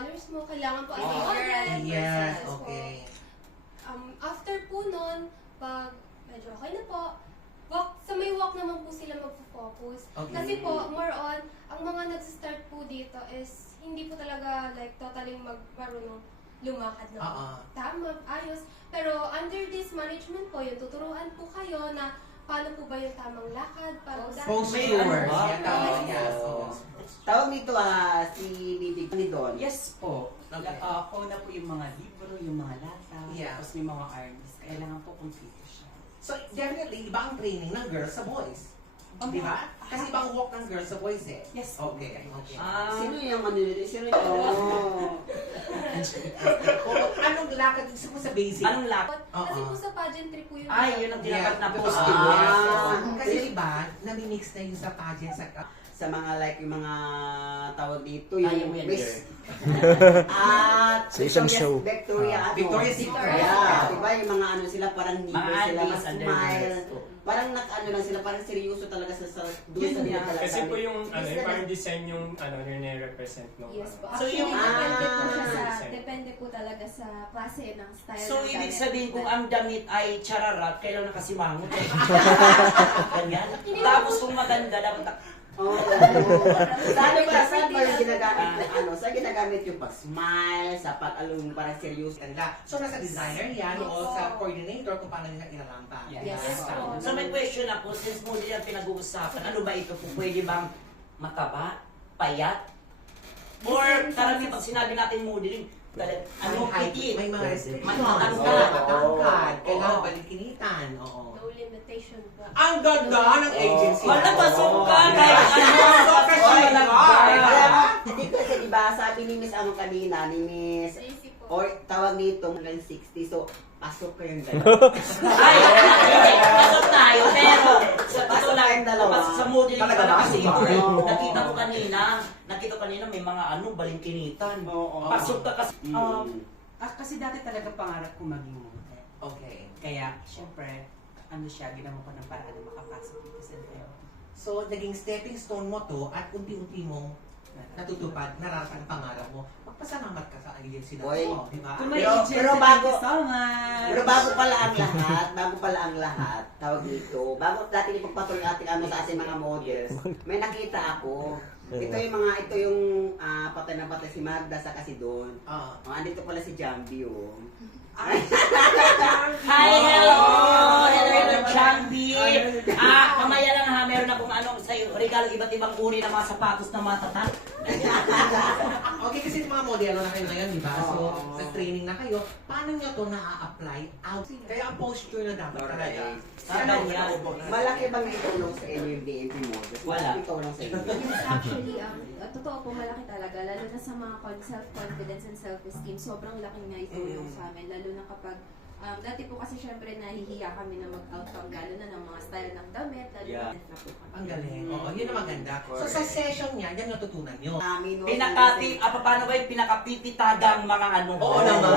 manners mo, kailangan po Oh, i-order. Yes, Yes po. okay. After po nun, pag medyo okay na po, sa may walk naman po sila magpo-focus. Okay. Kasi po, more on, ang mga nag-start po dito is hindi po talaga like totally marunong lumakad na tama, ayos. Pero under this management po, yung tuturuan po kayo na paano po ba yung tamang lakad, paano Posture. Yes. Yes. Tawag nito si Bibig ni Don. Yes po. Okay. Una po yung mga libro, yung mga lata, Yeah. tapos may mga arms. Kailangan po kompleto siya. So, definitely, iba ang training ng girls sa boys. Di ba? Kasi iba ang walk ng girls sa boys eh. Yes. Okay. Sino yung ano nila? Sino yung... Oh. Anong lakad gusto mo sa basic? Anong lakad? Kasi po sa pageantry po yun. Ay, yun ang tinapat na Yeah. posture. Kasi iba, nami-mix na yung sa pageant Sa mga like yung mga tawag dito, Kaya yung mo yan, Miss... girl. At Sa isang show. Victoria's Secret. Yeah. Diba yung mga ano sila, parang hindi Mga sila aunties, mas-smile. underwear. Parang nak-ano lang sila, parang seryoso talaga sa doon Yun sa nga. talaga. Kasi po yung parang design yung nire-represent no. Yes po. So, Actually, yung- depende po siya Ah. depende po talaga sa klase ng style. So, ng ibig damit. sabihin kung ang damit ay chararat, kailangan nakasimangot. Ganyan. Tapos kung maganda, dapat Oo. Saan ba yung ginagamit ano? Saan ginagamit yung pag-smile, sa pag-along parang seryoso? Ganda. So, nasa designer yan o sa coordinator kung paano nila ilalampa. Yes po. So may question ako, since mo din ang pinag-uusapan, ano ba ito po? Pwede bang mataba, payat? Or karamihan pag sinabi natin modeling, ano, petit? May mga restrictions. Matangkad. Kailangan balikinitan. Oo. No limitation po. Ang ganda ng agency. Wala pasok ka! Kahit ano! Pasok ka siya! Alam mo, hindi kasi diba, sabi ni Miss ano kanina, ni Miss, Easy po. or tawag nito hanggang 60, so pasok kayong dalawa. Ay, hindi, pasok tayo, pero sa Pasok totoo lang, tayong dalawa. sa modeling Talaga talaga ba? kasi ito eh. Oo. Nakita ko kanina may mga ano, balingkinitan. Oo. Pasok ka kasi. Kasi dati talaga pangarap ko maging model. Okay. Kaya, syempre, ano siya, ginawa ko ng paraan na makapasok dito sa film. So, naging stepping stone mo to at unti-unti mong natutupad, nararating ang pangarap mo. Magpasalamat ka sa agency na Oy. to, di ba? To my Pero- agent, pero thank bago- you so much! Pero bago pala ang lahat, tawag dito, bago natin ipagpatuloy ating ano sa ating mga models, may nakita ako. Ito yung patay na patay si Magda sa kasi doon. Andito pala si Jambi, oh. Hi, hello! Hello, Chambi! Kamaya lang ha, meron akong ano sa'yo, regalo iba't ibang uri ng mga sapatos na matatan. Okay, kasi mga modelo na kayo ngayon, di ba? So, Oo. nag-training na kayo. Paano nyo to na-apply out? Kaya ang posture na dapat talaga. Sabi niya. Malaki bang itulong sa inyo yung BNP models? Wala. Malaki itulong sa inyo. Yes, actually, totoo po malaki talaga, lalo na sa mga self-confidence and self-esteem, sobrang laki nga itulong sa amin, lalo na kapag, dati po kasi syempre nahihiya kami na mag-outcome, lalo na ng mga style ng damit, lalo Yeah. na po kami. Ang galing. Oo, yun ang maganda. So, sa session niya, yan natutunan nyo. Paano ba yung pinakapipitadang mga ano? Oo naman.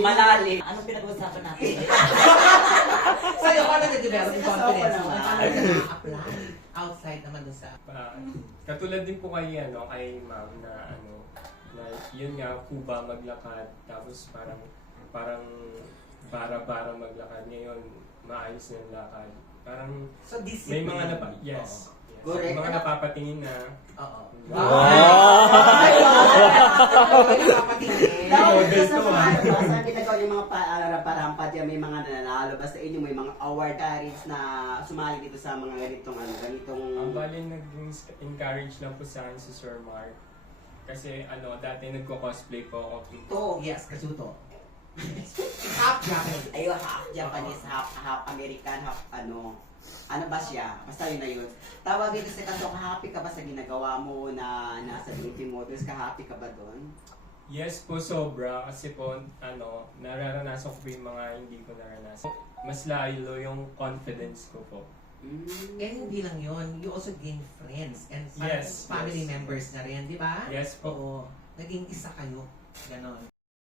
Malalim. Anong pinag-uusapan natin? So, yung paano na-develop yung confidence mo? Naman. Paano ka na-apply outside naman dun sa... Katulad din po kay kay ma'am na na yun nga kuba maglakad tapos parang bara-bara maglakad ngayon maayos na yung lakad. Parang So, may discipline. mga yes. Correct. May mga napapatingin na Oo. Napapatingin. Model Sa to, mga ah. ano, sa ginagawa yung mga parampa dyan, may mga nananalo. Basta inyo may mga award carries na sumali dito sa mga ganitong ang bali nag-encourage lang po sa akin si Sir Mark. Kasi dati nagko-cosplay po ako. Ito, yes, kasuto. Half Japanese. Ayun, half Japanese, half American, half ano ba siya? Basta yun na yun. Tawag dito sa kaso, happy ka ba sa ginagawa mo na nasa beauty models? Ka-happy ka ba doon? Yes po, sobra. Kasi po, nararanasan ko po yung mga hindi ko naranasan. Mas lalo yung confidence ko po. And hindi lang yun, you also gain friends and Yes, family yes. members na rin, di ba? Yes po. Oo. Naging isa kayo. Ganon.